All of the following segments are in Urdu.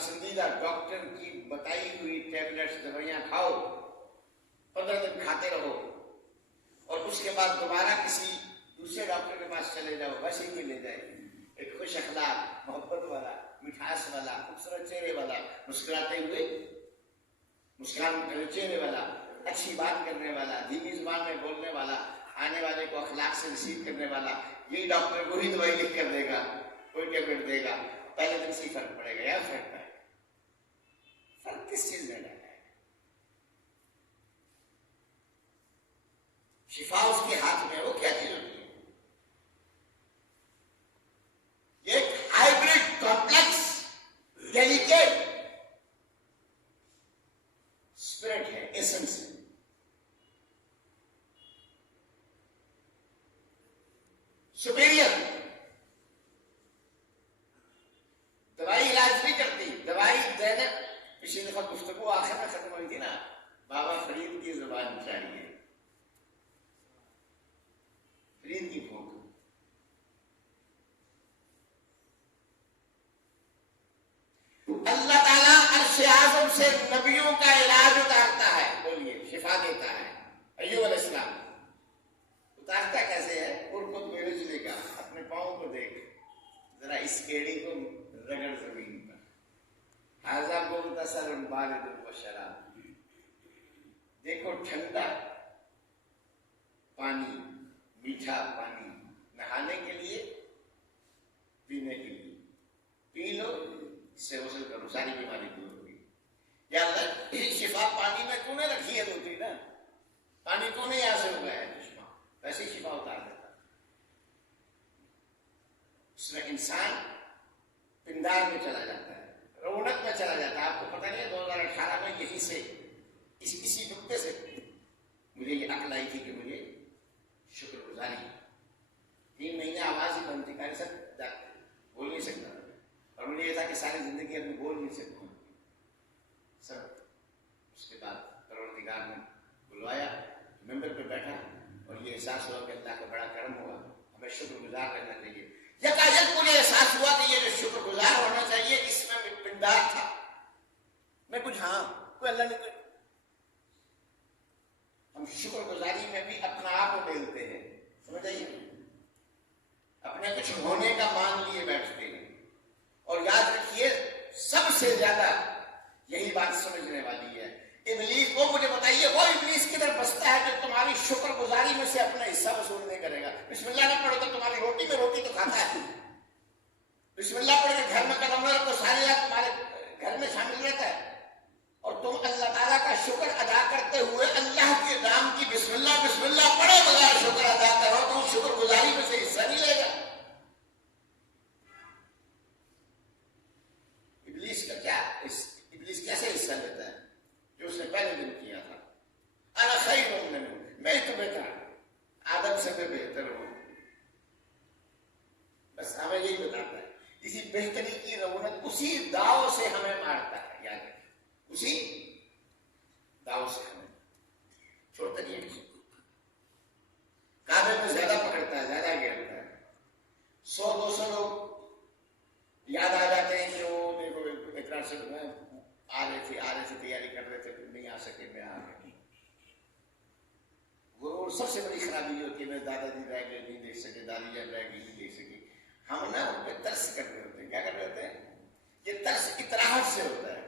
پسندیدہ ڈاکٹر کی بتائی ہوئی ٹیبلٹس دوائیاں کھاؤ، 15 دن کھاتے رہو، اور اس کے بعد دوبارہ کسی دوسرے ڈاکٹر کے پاس چلے جاؤ، ویسے ہی لے جائے گی. ایک خوش اخلاق، محبت والا، مٹھاس والا، خوبصورت چہرے والا، مسکراتے ہوئے مسکراتے چہرے والا، اچھی بات کرنے والا، دھیمی زبان میں بولنے والا، آنے والے کو اخلاق سے ریسیو کرنے والا، یہی ڈاکٹر وہی دوائی لکھ کر دے گا، کوئی ٹیبلٹ دے گا. پہلے دن سے ہی فرق پڑے گا. یا فرق پڑے گا؟ فرق کس چیز میں ڈالا ہے؟ شفا اس کے ہاتھ میں. وہ کیا چیز ہوتی ہے؟ یہ ایک ہائیبرڈ کمپلیکس ڈیلیکیٹ اسپرٹ ہے، ایسنس ہے. سپیریئر. دوائی علاج نہیں کرتی، دوائی دینے. پچھلی دفعہ گفتگو آخر میں ختم ہوئی تھی نا، بابا فرید کی زبان چاہیے، فرید کی بھوک. اللہ تعالیٰ عرش اعظم سے نبیوں کا علاج اتارتا ہے. بولیے، شفا دیتا ہے. ایوب علیہ السلام اتارتا کیسے ہے؟ اور خود میرے جلے کا اپنے پاؤں کو دیکھ، ذرا اس کیڑی کو رگڑ زمین پر. حاضہ مغتسل بارد و شراب. دیکھو ٹھنڈا پانی، میٹھا پانی، نہانے کے لیے، پینے کے لیے. پی لو، اس سے غسل کرو، ساری بیماری دور ہوگی. یا اللہ شفا پانی میں کیوں نہیں رکھی ہے؟ دوسری نا پانی کیوں نہیں یہاں سے ہو گیا ہے چشمہ؟ ویسے ہی شفا اتار دیتا. اس میں انسان پندار میں چلا جاتا ہے، رونق میں چلا جاتا ہے. آپ کو پتہ نہیں ہے 2018 میں یہیں سے اسی نقطے سے مجھے یہ عقل آئی تھی کہ مجھے شکر گزاری. 3 مہینے آواز ہی بند تھی، کہہ سکتا بول نہیں سکتا تھا، اور مجھے یہ تھا کہ ساری زندگی ابھی بول نہیں سکتا سر. اس کے بعد پروردگار نے بلوایا، ممبر پہ بیٹھا، اور یہ احساس ہوا کہ اللہ کا بڑا کرم ہوا، ہمیں شکر گزار رہنا چاہیے. یکایک مجھے احساس ہوا کہ یہ جو شکر گزار ہونا چاہیے اس میں پندار تھا. میں کچھ کوئی اللہ نے کوئی. ہم شکر گزاری میں بھی اپنا آپ ملتے ہیں، سمجھ آئیے، اپنے کچھ ہونے کا مان لیے بیٹھتے ہیں. اور یاد رکھیے سب سے زیادہ یہی بات سمجھنے والی ہے. ابلیس کو مجھے بتائیے، وہ ابلیس کدھر بستا ہے جو تمہاری شکر گزاری میں سے اپنا حصہ وصول نہیں کرے گا؟ بسم اللہ نہ پڑھو تو تمہاری روٹی میں روٹی تو کھاتا ہے. بسم اللہ پڑھ کے گھر میں قدم نہ رکھو، ساری رات تمہارے گھر میں شامل رہتا ہے. اور تم اللہ تعالیٰ کا شکر ادا کرتے ہوئے اللہ کے نام کی بسم اللہ پڑھے بغیر شکر ادا کرو تو شکر گزاری میں سے حصہ نہیں لے گا. ابلیس کیسے حصہ لیتا ہے؟ جو اس نے پہلے دن کیا تھا، انا خیر منہ، میں تو بہتر ہوں، آدم سے میں بہتر ہوں. بس ہمیں یہی بتاتا ہے. اسی بہتری کی رونق اسی داؤ سے ہمیں مارتا ہے. یاد رکھیں، اسی داؤ سے ہمیں چھوڑتا نہیں ہے. کعبے میں زیادہ پکڑتا ہے، زیادہ گرتا ہے. 100-200 لوگ یاد آ جاتے ہیں کہ وہ دیکھو اقرار سے آ رہے تھے تیاری کر رہے تھے، نہیں آ سکے، میں آ گیا. غرور سب سے بڑی خرابی یہ ہوتی ہے، میرے دادا جی رہ گئے نہیں دیکھ سکے، دادی جان رہ گئی نہیں دیکھ سکی. ہم نا ان پہ ترس کر رہے ہوتے ہیں. کیا کر رہے ہوتے ہیں؟ یہ ترس اطراحت سے ہوتا ہے.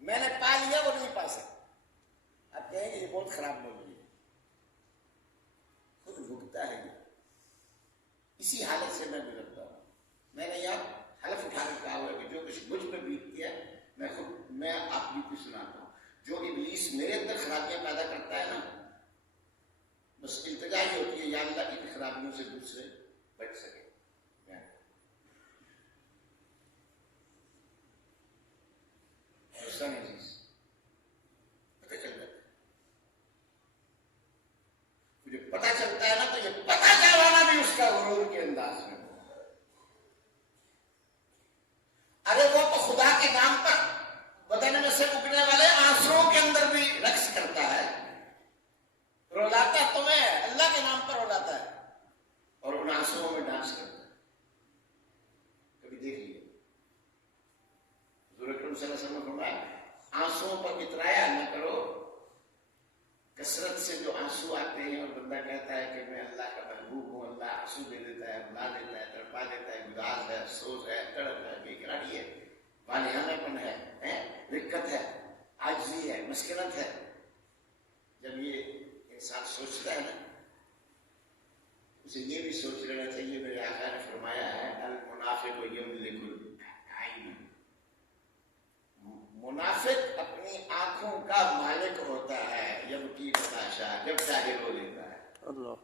میں نے پا لیا، وہ نہیں پا سکتا. آپ کہیں گے یہ بہت خراب لوگ ہیں، خود بھگتا ہے. یہ اسی حالت سے میں گزرتا ہوں. میں نے یہاں حلف اٹھا کر کہا ہوا ہے کہ جو کچھ مجھ پہ بیت کیا میں آپ بھی سناتا ہوں. جو ابلیس میرے اندر خرابیاں پیدا کرتا ہے نا، بس التجا یہ ہوتی ہے یا اللہ ان خرابیوں سے دوسرے بچ سکے. پتہ چل جاتا ہے. مجھے پتہ چلتا ہے نا تو یہ پتہ چلوانا بھی اس کا غرور کے انداز میں. ارے وہ تو خدا کے نام پر بدن میں سے اگنے والے آنسوؤں کے اندر بھی رقص کرتا ہے، رولاتا ہے تمہیں، اللہ کے نام پر رولاتا ہے، اور ان آنسوؤں میں ڈانس کرتا ہے. کبھی حضور صلی اللہ علیہ وسلم نے فرمایا آنسوؤں پر اترایا نہ کرو، کثرت سے جو آنسو آتے ہیں اور بندہ کہتا ہے کہ میں اللہ کا محبوب ہوں، اللہ آنسو دے دیتا ہے، بلا دیتا ہے، تڑپا دیتا ہے، گداز ہے، افسوس ہے، تڑپ ہے، بے قراری ہے، والہانہ پن ہے، رقت ہے، عاجزی ہے، مسکنت ہے. جب یہ انسان سوچتا ہے نا، اسے یہ بھی سوچ لینا چاہیے، میرے آقا نے فرمایا ہے المنافق یملک العین، منافق اپنی آنکھوں کا مالک ہوتا ہے، یبکی بتاشا، جب چاہے رو لیتا ہے. اللہ.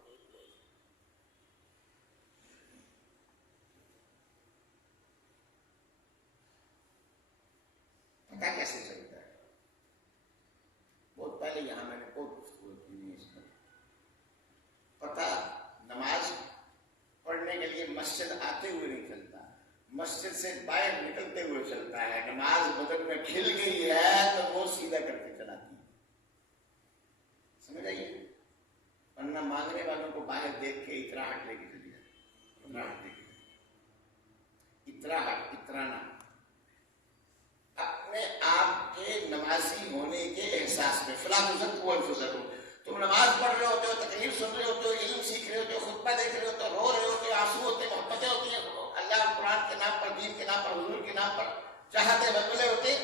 پتا کیسے چلتا ہے؟ بہت پہلے یہاں میں نے بہت گفتگو کی اس پر. پتا نماز پڑھنے کے لیے مسجد آتے ہوئے نہیں چلتا، مسجد سے باہر نکلتے ہوئے چلتا ہے. نماز بدن میں کھل گئی ہے تو وہ سیدھا کر کے چلاتی ہے. سمجھ آئیے؟ ورنہ مانگنے والوں کو باہر دیکھ کے اتراہٹ لے کے چلی جاتی، اتراہٹ لے کے، اتراہٹ، اترانا، اپنے آپ کے نمازی ہونے کے احساس میں. فلا تزکوا انفسکم، تم نماز پڑھ رہے ہوتے ہو، تقریر سن رہے ہوتے ہو، علم سیکھ رہے ہوتے ہو، خطبہ دیکھ رہے ہوتے ہو، رو رہے ہوتے ہو، آنسو ہوتے ہیں، محبتیں ہوتی ہیں، اللہ اور قرآن کے نام پر، دین کے نام پر، حضور کے نام پر چاہتے بلبلے ہوتے،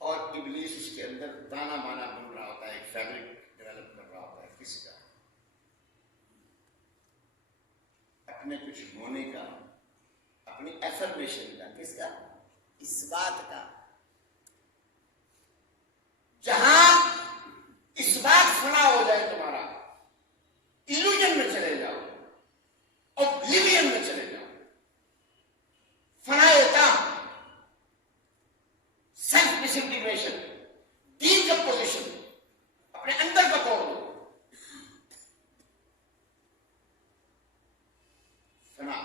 اور ابلیس اس کے اندر دانا بانا بن رہا ہوتا ہے، ایک فیبرک ڈیولپ کر رہا ہوتا ہے. کس کا؟ اپنے کچھ ہونے کا، اپنی ایفرمیشن کا. کس کا؟ اس بات کا. جہاں اس بات فنا ہو جائے تمہارا، ایلوژن میں چلے جاؤ، اوبلیوین میں چلے جاؤ، فنا تام، سیلف ڈسنٹیگریشن، ڈیکمپوزیشن، اپنے اندر کا توڑ دو، فنا.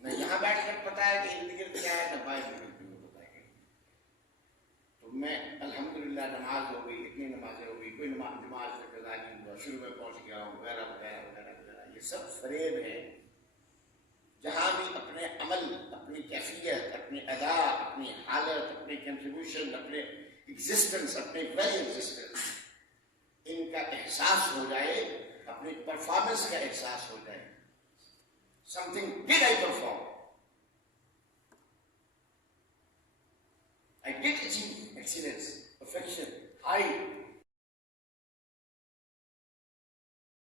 نہ یہاں بیٹھ کر پتا ہے کہ ارد گرد کیا ہے، نہ باہر نکلتے ہوئے پتا ہے. تو میں الحمدللہ نماز ہو گئی، اتنی نمازیں ہو گئی، کوئی نماز سے قضا نہیں ہوا، شروع میں پہنچ گیا ہوں، وغیرہ وغیرہ وغیرہ وغیرہ. یہ سب فریب ہے. جہاں بھی اپنے عمل، اپنی کیفیت، اپنی ادا، اپنی حالت، اپنے کنٹریبیوشن، اپنے ایگزسٹنس، اپنے ویری ایگزسٹنس، ان کا احساس ہو جائے، اپنی پرفارمنس کا احساس ہو جائے. Something did I perform?